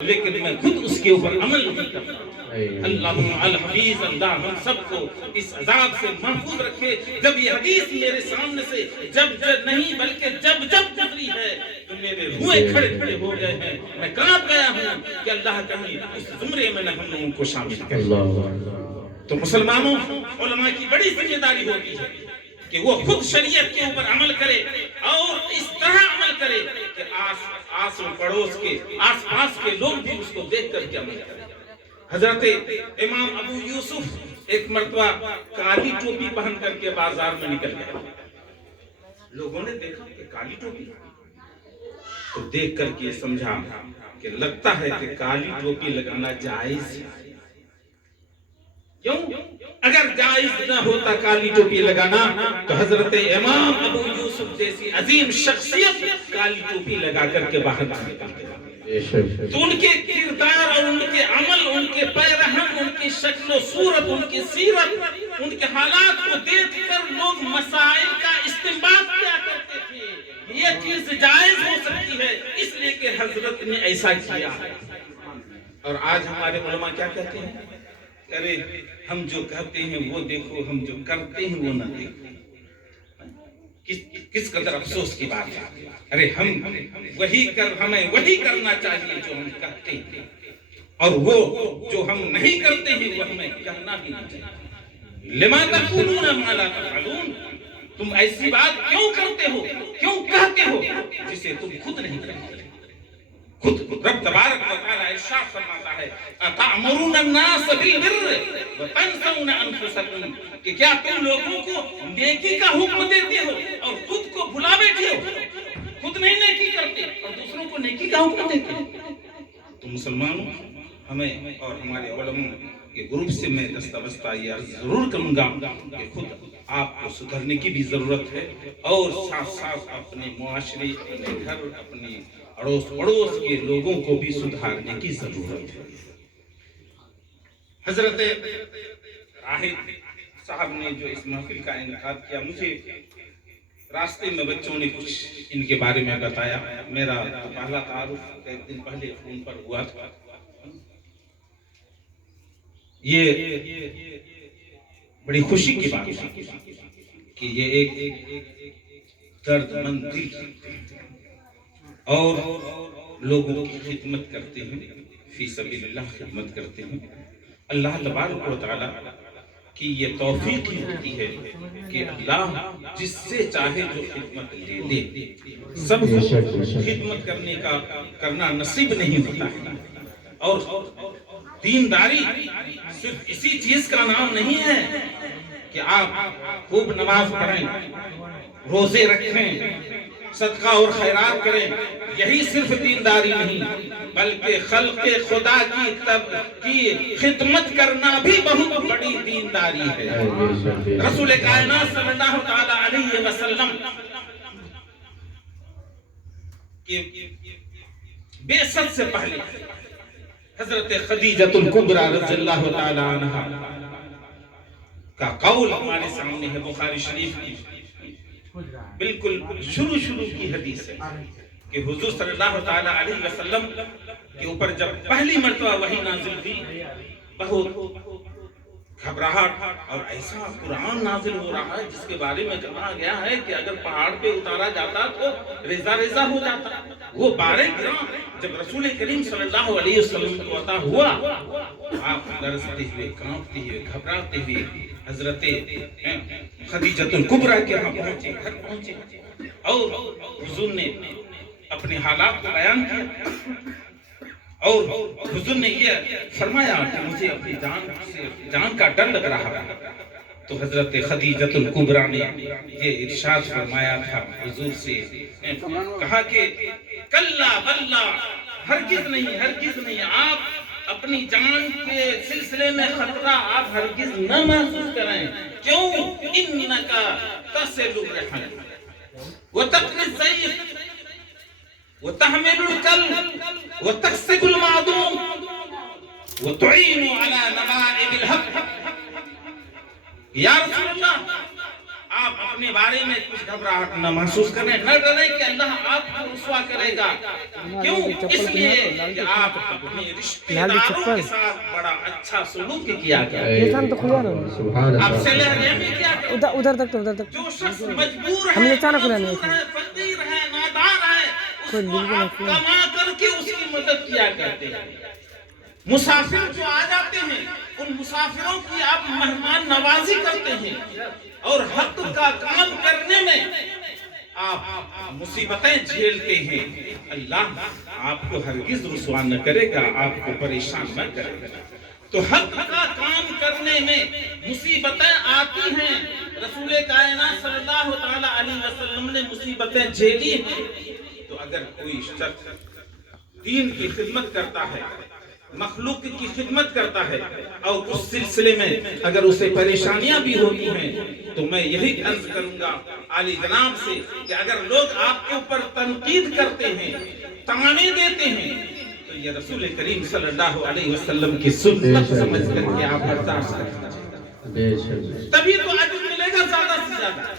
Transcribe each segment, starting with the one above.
لیکن میں خود اس کے اوپر عمل نہیں کرتا۔ اللہم الحفیظ، اللہ ہم سب کو اس عذاب سے محفوظ رکھے۔ جب یہ حدیث میرے سامنے سے جب نہیں بلکہ جب گزری ہے تو میرے روئے کھڑے کھڑے ہو گئے ہیں، میں کانپ گیا ہوں کہ اللہ کہیں اس زمرے میں نہ ہم لوگوں کو شامل کرے۔ تو مسلمانوں، علماء کی بڑی ذمہ داری ہوتی ہے کہ وہ خود شریعت کے اوپر عمل کرے اور اس طرح عمل کرے کہ آس و پڑوس کے آس پاس کے لوگ بھی اس کو دیکھ کر کے عمل کریں۔ حضرت امام ابو یوسف ایک مرتبہ کالی ٹوپی پہن کر کے بازار میں نکل گئے۔ لوگوں نے دیکھا کہ کالی ٹوپی، تو دیکھ کر کے سمجھا کہ لگتا ہے کہ کالی ٹوپی لگانا جائز ہے۔ کیوں؟ اگر جائز نہ ہوتا کالی ٹوپی لگانا تو حضرت امام ابو یوسف جیسی عظیم شخصیت کالی ٹوپی لگا کر کے باہر نہ نکلتے۔ تو ان کے کردار اور ان کے عمل، ان کے پیرہن، ان کی شکل و صورت، ان کی سیرت، ان کے حالات کو دیکھ کر لوگ مسائل کا استنباط کیا کرتے تھے۔ یہ چیز جائز ہو سکتی ہے اس لیے کہ حضرت نے ایسا کیا۔ اور آج ہمارے علماء کیا کہتے ہیں؟ ارے ہم جو کہتے ہیں وہ دیکھو، ہم جو کرتے ہیں وہ نہ دیکھو۔ کس قدر افسوس کی بات ہے۔ ارے ہمیں وہی کرنا چاہیے جو ہم کہتے ہیں، اور وہ جو ہم نہیں کرتے ہیں وہ ہمیں کرنا بھی نہیں چاہیے۔ لما تقولون ما لا تفعلون، تم ایسی بات کیوں کرتے ہو، کیوں کہتے ہو جسے تم خود نہیں کرتے۔ خود رب تبارک و تعالی ارشاد فرماتا ہے اتأمرون الناس بالبر وتنسون انفسکم، کہ کیا تم لوگوں کو نیکی کا حکم دیتے ہو اور خود کو بھلا بیٹھے ہو۔ خود نہیں نیکی کرتے اور دوسروں کو نیکی کا حکم دیتے ہو۔ تو مسلمانوں، ہمیں اور ہمارے علماء کے گروپ سے میں دستہ بستہ یہ عرض ضرور کروں گا کہ خود آپ کو سدھرنے کی بھی ضرورت ہے، اور ساتھ ساتھ اپنے معاشرے، اپنے گھر، اپنے اڑوس پڑوس کے لوگوں کو بھی سدھارنے کی ضرورت ہے۔ حضرت راہب صاحب نے جو اس محفل کا انعقاد کیا، مجھے راستے میں بچوں نے کچھ ان کے بارے میں بتایا۔ میرا پہلا تعارف ایک دن پہلے فون پر ہوا تھا۔ یہ بڑی خوشی کی بات ہے کہ یہ ایک درد مند دل اور لوگوں کی خدمت کرتے ہیں، فی سبیل اللہ خدمت کرتے ہیں۔ اللہ تبارک و تعالی کی یہ توفیق ہی ہوتی ہے کہ اللہ جس سے چاہے جو خدمت لے لے۔ سب کو خدمت کرنا نصیب نہیں ہوتا ہے۔ اور دینداری صرف اسی چیز کا نام نہیں ہے کہ آپ خوب نماز پڑھیں، روزے رکھیں، صدقہ اور خیرات کریں، یہی صرف دینداری نہیں، بلکہ خلق خدا کی خدمت کرنا بھی بہت بڑی دینداری ہے۔ رسول کائنات صلی اللہ تعالی علیہ وسلم کی بعثت سے پہلے حضرت خدیجۃ الکبریٰ رضی اللہ تعالی عنہا کا قول ہمارے سامنے ہے، بخاری شریف کی بالکل شروع کی حدیث ہے کہ حضور صلی اللہ تعالی علیہ وسلم کے اوپر جب پہلی مرتبہ وحی نازل ہوئی، بہت گھبراہٹ اور ایسا قرآن نازل ہو رہا ہے جس کے بارے میں کہا گیا ہے کہ اگر پہاڑ پہ اتارا جاتا تو ریزہ ریزہ ہو جاتا۔ وہ بارے گراں جب رسول کریم صلی اللہ علیہ وسلم کو عطا ہوا، آپ لرزتے ہوئے، کانپتے ہوئے، گھبراتے ہوئے حضرت خدیجۃ الکبریٰ کے ہاں پہنچے، گھر پہنچے، اور حضور نے اپنے حالات کو بیان کیا، اور حضور نے یہ فرمایا کہ مجھے اپنی جان کا ڈر لگ رہا ہے۔ تو حضرت خدیجۃ الکبریٰ نے یہ ارشاد فرمایا تھا، حضور سے کہا کہ کلا بلا، ہرگز نہیں، آپ اپنی جان کے سلسلے میں خطرہ آپ ہرگز نہ محسوس کریں۔ کیوں؟ انکا تصل الرحم وتقری الضیف وتحمل الکل وتکسب المعدوم وتعین علی نوائب الحق۔ یا رسول اللہ، آپ اپنے بارے میں کچھ گھبراہٹ نہ محسوس کریں، نہ ڈریں کہ اللہ آپ کو رسوا کرے گا. کیوں؟ اس لیے کہ آپ اپنے رشتے داروں کے ساتھ بڑا اچھا سلوک کیا کریں. آپ سے لہجے میں کیا کریں. ادھر تک جو شخص مجبور ہے، معذور ہے، فقیر ہے، نادار ہے، اس کو آپ کما کر کے اس کی مدد کیا کرتے ہیں. مسافر جو آ جاتے ہیں ان مسافروں کی آپ مہمان نوازی کرتے ہیں، اور حق کا کام کرنے میں آپ مصیبتیں جھیلتے ہیں. اللہ آپ کو ہرگز رسوا نہ کرے گا، آپ کو پریشان نہ کرے گا. تو حق کا کام کرنے میں مصیبتیں آتی ہیں. رسول کائنات صلی اللہ تعالی علیہ وسلم نے مصیبتیں جھیلی ہیں. تو اگر کوئی شخص دین کی خدمت کرتا ہے، مخلوق کی خدمت کرتا ہے، اور اس سلسلے میں اگر اسے پریشانیاں بھی ہوتی ہیں، تو میں یہی عرض کروں گا عالی جناب سے کہ اگر لوگ آپ کے اوپر تنقید کرتے ہیں، طعنے دیتے ہیں، تو یہ رسول کریم صلی اللہ علیہ وسلم کی سنت سمجھ کر کے آپ برداشت کرنا چاہیے. تبھی تو اجر ملے گا زیادہ سے زیادہ.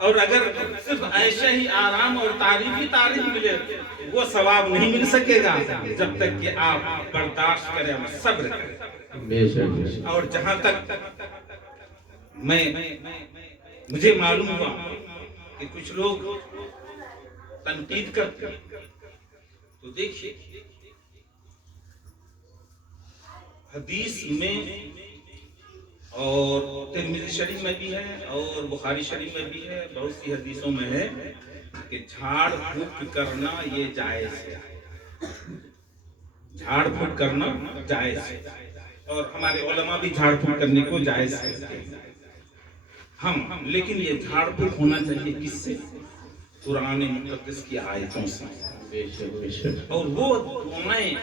اور اگر صرف ایسے ہی آرام اور تعریف ملے، وہ ثواب نہیں مل سکے گا جب تک کہ آپ برداشت کریں اور صبر کریں. اور جہاں تک مجھے معلوم ہوا کہ کچھ لوگ تنقید کرتے ہیں، تو دیکھیے حدیث میں اور ترمذی شریف میں بھی ہے اور بخاری شریف میں بھی ہے، بہت سی حدیثوں میں ہے کہ جھاڑ پھونک کرنا یہ جائز ہے. جھاڑ پھونک کرنا جائز ہے، اور ہمارے علماء بھی جھاڑ پھونک کرنے کو جائز ہے. لیکن یہ جھاڑ پھونک ہونا چاہیے کس سے؟ قرآن مقدس کی آیتوں سے، اور وہ دعائیں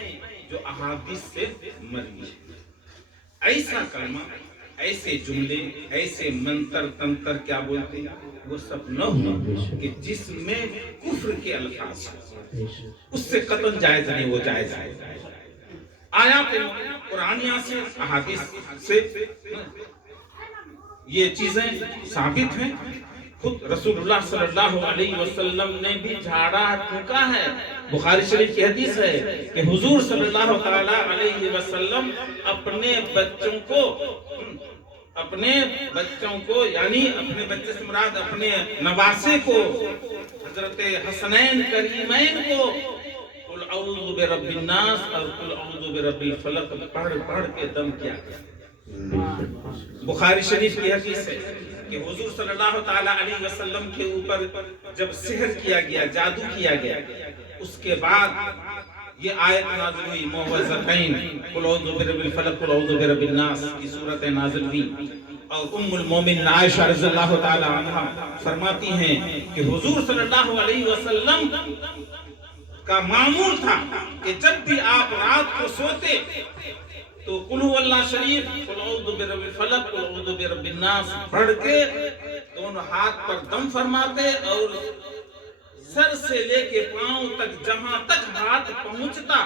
جو احادیث سے مروی ہیں. ایسا کلمہ، ایسے جملے، ایسے منتر تنتر کیا بولتے ہیں، وہ سب نہ ہو کہ جس میں کفر کے الفاظ ہوں. اس سے قطعاً جائز نہیں، وہ جائز ہے. آیات قرآنیہ سے، احادیث سے یہ چیزیں ثابت ہیں. خود رسول اللہ صلی اللہ علیہ وسلم نے بھی جھاڑا پھونکا ہے. بخاری شریف کی حدیث ہے کہ حضور صلی اللہ تعالی علیہ وسلم اپنے بچوں کو یعنی اپنے بچے سے مراد اپنے نواسے کو، حضرت حسنین کریمین کو قل اعوذ برب الناس اور قل اعوذ برب الفلق پڑھ کے دم کیا. بخاری شریف کی حدیث ہے کہ حضور صلی اللہ تعالی علیہ وسلم کے اوپر جب سحر کیا گیا، جادو کیا گیا، اس کے بعد یہ آیت نازل ہوئی معوذتین، قل اعوذ برب الفلق قل اعوذ برب الناس کی صورت نازل ہوئی. اور ام المومنین عائشہ رضی اللہ تعالی عنہا فرماتی ہیں کہ حضور صلی اللہ علیہ وسلم کا معمول تھا کہ جب بھی آپ رات کو سوتے تو قل هو اللہ شریف، قل اعوذ برب الفلق قل اعوذ برب الناس پڑھ کے دونوں ہاتھ پر دم فرماتے، اور سر سے لے کے پاؤں تک جہاں تک ہاتھ پہنچتا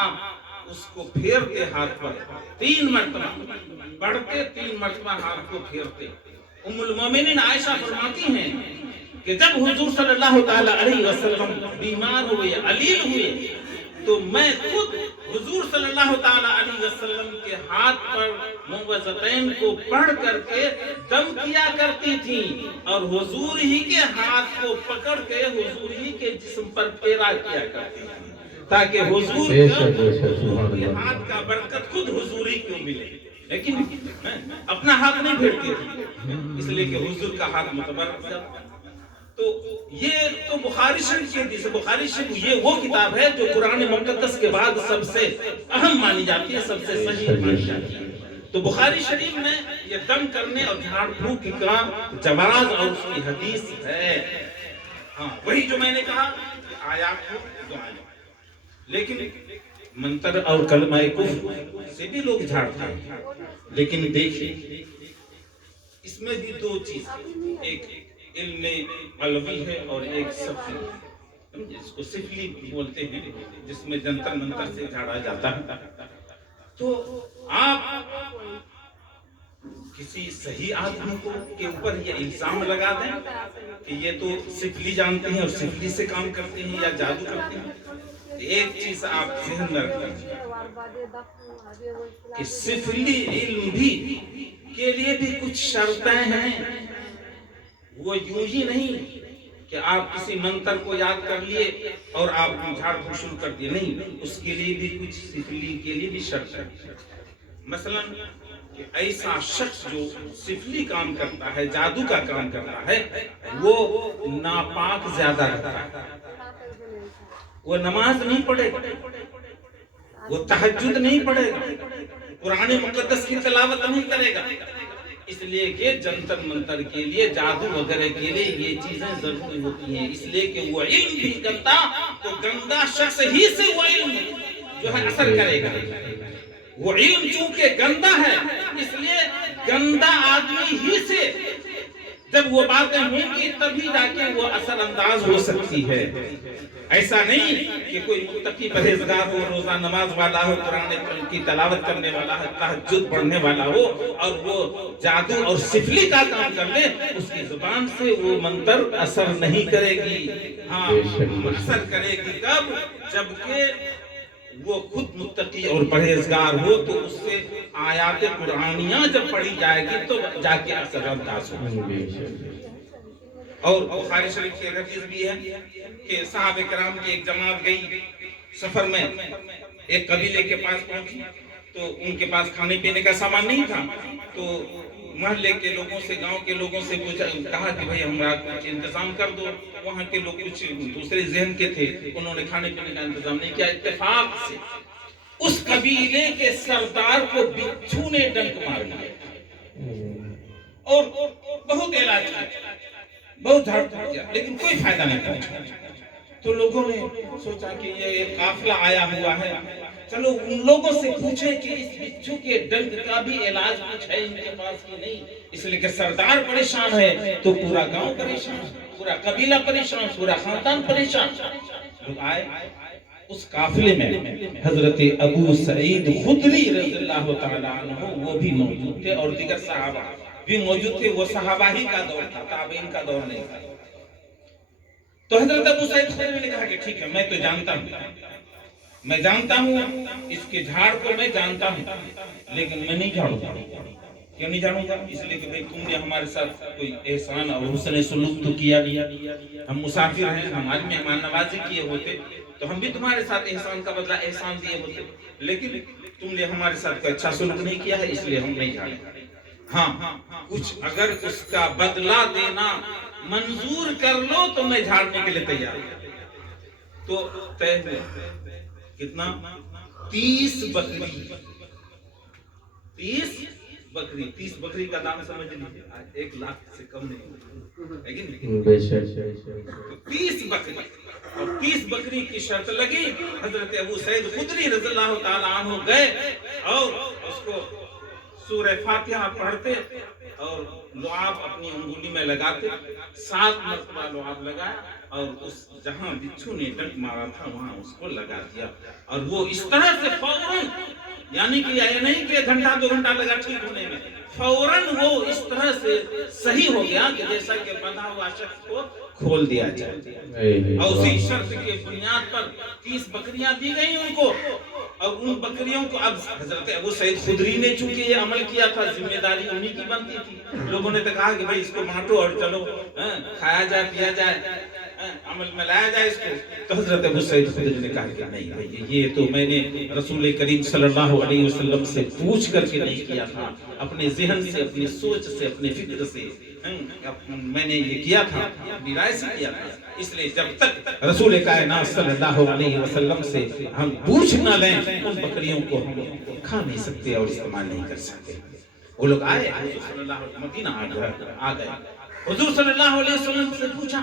آپ اس کو پھیرتے، ہاتھ پر 3 مرتبہ پڑھتے، 3 مرتبہ ہاتھ کو پھیرتے. ام المومنین عائشہ فرماتی ہیں کہ جب حضور صلی اللہ تعالی علیہ وسلم بیمار ہوئے، علیل ہوئے، تو میں خود حضور صلی اللہ تعالی علیہ وسلم کے ہاتھ پر معوذتین کو پڑھ کر کے دم کیا کرتی تھی، اور حضور ہی کے ہاتھ کو پکڑ کے حضور ہی کے جسم پر پھیرا کیا کرتی تھی، تاکہ حضور کے ہاتھ کا برکت خود حضور ہی کو ملے. لیکن اپنا ہاتھ نہیں پھیرتی تھی، اس لیے کہ حضور کا ہاتھ متبرک تھا. تو یہ تو بخاری شریف کی حدیث ہے. بخاری شریف یہ وہ کتاب ہے جو قرآن مقدس کے بعد سب سے اہم مانی جاتی ہے، سب سے صحیح مانی جاتی ہے. تو بخاری شریف میں یہ دم کرنے اور جھاڑ پھونک کا جواز اور اس کی حدیث ہے. وہی جو میں نے کہا کہ آیات کو دعائیں، لیکن منتر اور کلمہ کفر سے بھی لوگ جھاڑتے ہیں. لیکن دیکھیں اس میں بھی 2 چیز، ایک علم علوی ہے اور ایک سفلی، جس کو سفلی بولتے ہیں، جس میں جنتر منتر سے جھاڑا جاتا ہے. تو آپ کسی صحیح آدمی کو کے اوپر یہ الزام لگا دیں کہ یہ تو سفلی جانتے ہیں اور سفلی سے کام کرتے ہیں یا جادو کرتے ہیں. ایک چیز آپ ذہن میں رکھیں کہ سفلی علم بھی کے لیے بھی کچھ شرطیں ہیں. وہ یوں ہی نہیں کہ آپ کسی منتر کو یاد کر لیے اور آپ جھاڑ پھوک شروع کر دیے. نہیں، اس کے لیے بھی کچھ سفلی کے لیے بھی شرط ہے. مثلا کہ ایسا شخص جو سفلی کام کرتا ہے، جادو کا کام کرتا ہے، وہ ناپاک زیادہ رہتا ہے. وہ نماز نہیں پڑھے گا، وہ تہجد نہیں پڑھے گا، قرآن مقدس کی تلاوت نہیں کرے گا. اس لیے کہ جنتر منتر کے لیے، جادو وغیرہ کے لیے یہ چیزیں ضروری ہوتی ہیں. اس لیے کہ وہ علم بھی گندا، تو گندا شخص ہی سے وہ علم جو ہے اثر کرے گا. وہ علم چونکہ گندا ہے، اس لیے گندا آدمی ہی سے جب وہ باتیں ہوں گی تبھی جا کے وہ اثر انداز ہو سکتی ہے. ایسا نہیں کہ کوئی متقی پرہیزگار ہو، روزہ نماز والا ہو، قرآن کی تلاوت کرنے والا ہے، تہجد پڑھنے والا ہو، اور وہ جادو اور سفلی کا کام کر لے، اس کی زبان سے وہ منتر اثر نہیں کرے گی. ہاں، اثر کرے گی کب؟ جبکہ وہ خود متقی اور پرہیزگار ہو، تو اس سے آیات قرآنیاں جب پڑھی جائے گی تو جا کے اثر انداز ہوگی. اور بخاری شریف کی حدیث بھی ہے کہ صحابہ کرام کی ایک جماعت گئی سفر میں، ایک قبیلے کے پاس پہنچی تو ان کے پاس کھانے پینے کا سامان نہیں تھا. تو محلے کے لوگوں سے، گاؤں کے لوگوں سے کہا کہ بھئی ہمارا کچھ انتظام کر دو. وہاں کے لوگ کچھ دوسرے ذہن کے تھے، انہوں نے کھانے پینے کا انتظام نہیں کیا. اتفاق سے اس قبیلے کے سردار کو بچھو نے ڈنک مار دیا اور بہت علاج کیا، بہت جھاڑ پھوک کیا، لیکن کوئی فائدہ نہیں پہنچا. تو لوگوں نے سوچا کہ یہ ایک قافلہ آیا ہوا ہے، چلو ان لوگوں سے پوچھیں کہ اس بچھو کے ڈنک کا بھی علاج کچھ ہے ان کے پاس کی نہیں. اس لیے کہ سردار پریشان ہے تو پورا گاؤں پریشان، پورا قبیلہ پریشان، پورا خاندان پریشان. لوگ آئے. اس قافلے میں حضرت ابو سعید خدری رضی اللہ تعالیٰ عنہ وہ بھی موجود تھے اور دیگر صحابہ بھی موجود تھے. وہ صحابہ ہی کا دور تھا، تابعین کا دور نہیں تھا. تو حضرت ابو سعید خدری نے کہا کہ ٹھیک ہے، میں تو جانتا ہوں اس کے جھاڑ کو میں جانتا ہوں، لیکن میں نہیں جھاڑوں گا. کیوں نہیں جھاڑوں گا؟ اس لیے کہ بھئی تم نے ہمارے ساتھ کوئی احسان اور حسن سلوک تو کیا نہیں. ہم مسافر ہیں، ہماری مہمان نوازی کیے ہوتے تو ہم بھی تمہارے ساتھ احسان کا بدلہ احسان دیے ہوتے، لیکن تم نے ہمارے ساتھ کوئی اچھا سلوک نہیں کیا ہے، اس لیے ہم نہیں جھاڑیں. ہاں، کچھ اگر اس کا بدلہ دینا منظور کر لو تو میں جھاڑنے کے لیے تیار ہوں. تو طے ہوئے کتنا؟ 30 بکری. 30 بکری کا دام سمجھ لیجیے، 1 لاکھ سے کم نہیں، لیکن 30 بکری. اور 30 بکری کی شرط لگی. حضرت ابو سعید خدری رضی اللہ تعالیٰ عنہ گئے اور اس کو سورہ فاتحہ پڑھتے اور لعاب اپنی انگلی میں لگاتے. 7 مرتبہ لعاب لگایا اور اس جہاں بچھو نے ڈنک مارا تھا وہاں اس کو لگا دیا. اور وہ اس طرح سے فوراً، یعنی کہ یہ نہیں کہ گھنٹہ 2 گھنٹہ لگا ٹھیک ہونے میں، فوراً وہ اس طرح سے صحیح ہو گیا کہ جیسا کہ بندھا ہوا شخص کو کھول دیا جائے. اور اسی شرط کے بنیاد پر 30 بکریاں دی گئی ان کو. اور ان بکریوں کو اب حضرت ابو سعید خدری نے چونکہ یہ عمل کیا تھا، ذمہ داری انہی کی بنتی تھی. لوگوں نے تو کہا کہ بھئی اس کو بانٹو اور چلو کھایا جائے، پیا جائے، عمل میں لایا جائے اس کو. تو حضرت ابو سعید خدری نے کہا کہ نہیں بھئی، یہ تو میں نے رسول کریم صلی اللہ علیہ وسلم سے پوچھ کر کے نہیں کیا تھا، اپنے ذہن سے، اپنی سوچ سے، اپنے فکر سے میں نے یہ کیا تھا، اپنی رائے سے کیا تھا. اس لیے جب تک رسول کائنات صلی اللہ علیہ وسلم سے ہم پوچھ نہ لیں ان بکریوں کو ہم کھا نہیں سکتے اور استعمال نہیں کر سکتے. وہ لوگ آئے، حضور صلی اللہ علیہ وسلم مدینہ آ گئے. حضور صلی اللہ علیہ وسلم سے پوچھا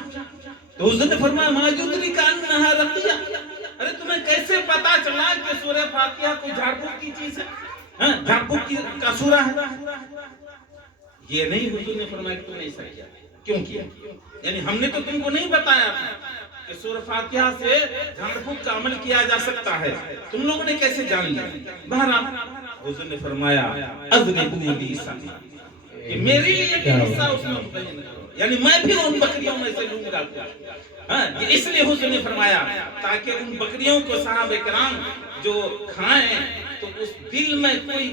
تو حضور نے فرمایا ما یدریک انہا رقیہ. ارے تمہیں کیسے پتا چلا کہ سورہ فاتحہ کوئی جھاڑ پھوک کی چیز ہے، جھاڑ پھوک کا سورہ ہے؟ یہ نہیں، حضور نے فرمایا کہ تم نے ایسا کیا. کیوں کیا؟ یعنی ہم نے تو تم کو نہیں بتایا تھا کہ سورہ فاتحہ سے جھاڑ پھوک کا عمل کیا جا سکتا ہے، تم لوگوں نے کیسے جان لیا؟ بہرحال حضور نے فرمایا اذنبوا لی سنی، کہ میرے لیے بھی حصہ اس میں متعین کرو، یعنی میں بھی ان بکریوں میں سے لوں گا۔ ہاں اس لیے حضور نے فرمایا تاکہ ان بکریوں کو صحابہ کرام جو کھائیں تو اس دل میں کوئی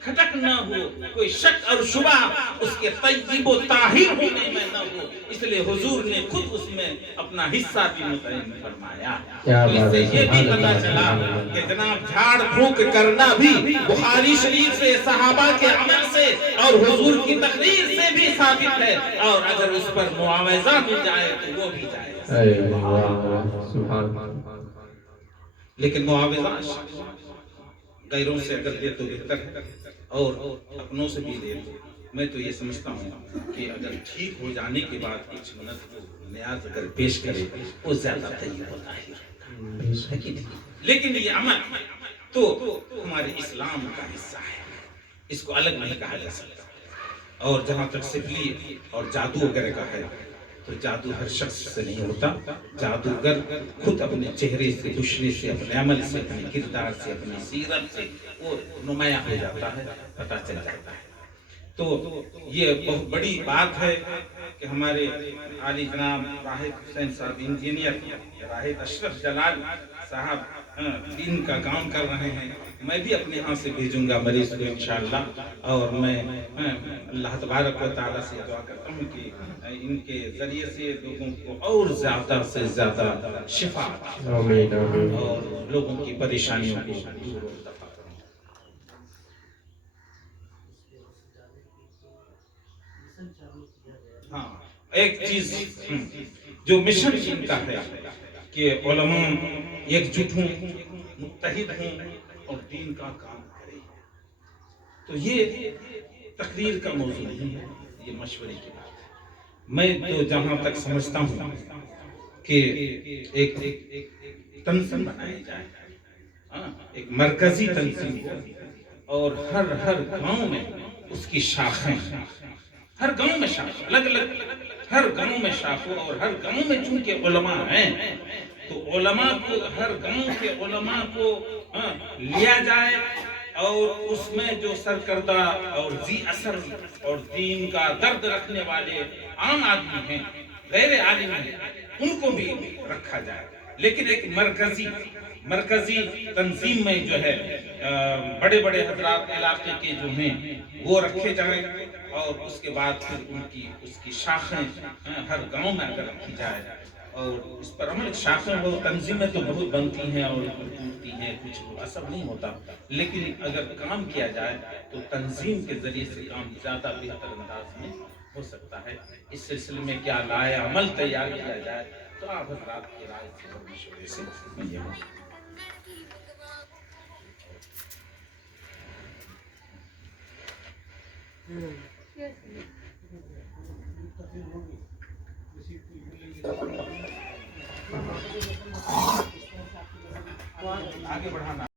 کھٹک نہ ہو، کوئی شک اور شبہ اس کے طیب و طاہر ہونے میں نہ ہو، اس لیے حضور نے خود اس میں اپنا حصہ بھی متعین فرمایا۔ تو اس سے یہ بھی پتہ چلا کہ جناب جھاڑ پھونک کرنا بھی بخاری شریف سے، صحابہ کے عمل سے اور حضور کی تقریر سے بھی ثابت ہے، اور اگر اس پر معاوضہ مل جائے تو وہ بھی جائے۔ لیکن معاوضہ غیروں سے اگر دے تو بہتر ہے، اور اپنوں سے بھی دے تو میں تو یہ سمجھتا ہوں کہ اگر ٹھیک ہو جانے کے بعد کچھ منت کو نیاز اگر پیش کرے وہ زیادہ طیب ہوتا ہے۔ لیکن یہ عمل تو ہمارے اسلام کا حصہ ہے، اس کو الگ نہیں کہا جا سکتا۔ اور جہاں تک سفلی اور جادو وغیرہ کا ہے تو جادو ہر شخص سے نہیں ہوتا، جادوگر خود اپنے چہرے سے، بشرے سے، اپنے عمل سے، اپنے کردار سے، اپنی سیرت سے وہ نمایاں ہو جاتا ہے، پتہ چل جاتا ہے۔ تو یہ بہت بڑی بات ہے کہ ہمارے عالی جناب راہب حسین صاحب انجینئر، راہب اشرف جلال صاحب دین کا کام کر رہے ہیں۔ میں بھی اپنے ہاں سے بھیجوں گا مریض کو انشاءاللہ، اور میں اللہ تبارک و تعالیٰ سے دعا کرتا ہوں کہ ان کے ذریعے سے لوگوں کو اور زیادہ سے زیادہ شفا اور لوگوں کی پریشانیوں کو دور و دفع کروں۔ ہاں ایک چیز جو مشن ان کا ہے کہ علماء ایکجٹ ہوں، متحد ہوں اور دین کا کام کریں، تو یہ تقریر کا موضوع نہیں ہے، یہ مشورے کی بات ہے۔ میں تو جہاں تک سمجھتا ہوں کہ ایک تنظیم بنائی جائے، ایک مرکزی تنظیم ہو، اور ہر گاؤں میں اس کی شاخیں، ہر گاؤں میں شاخ الگ الگ، ہر گاؤں میں شاخ ہو، اور ہر گاؤں میں چونکہ علماء ہیں تو علماء کو، ہر گاؤں کے علماء کو لیا جائے، اور اس میں جو سرکردہ اور ذی اثر اور دین کا درد رکھنے والے عام آدمی ہیں، غیر عالم ہیں، ان کو بھی رکھا جائے، لیکن ایک مرکزی تنظیم میں جو ہے بڑے بڑے حضرات علاقے کے جو ہیں وہ رکھے جائیں، اور اس کے بعد پھر اس کی شاخیں ہر گاؤں میں اگر رکھی جائے اور اس پر عمل، شاخیں ہو، تنظیمیں تو بہت بنتی ہیں اور ٹوٹتی ہیں، کچھ اثر نہیں ہوتا، لیکن اگر کام کیا جائے تو تنظیم کے ذریعے سے کام زیادہ بہتر انداز میں ہو سکتا ہے۔ اس سلسلے میں کیا لائے عمل تیار کیا جائے تو آپ حضرات کی رائے سے اور مشورے سے میں یہ ہوں۔ آگے بڑھانا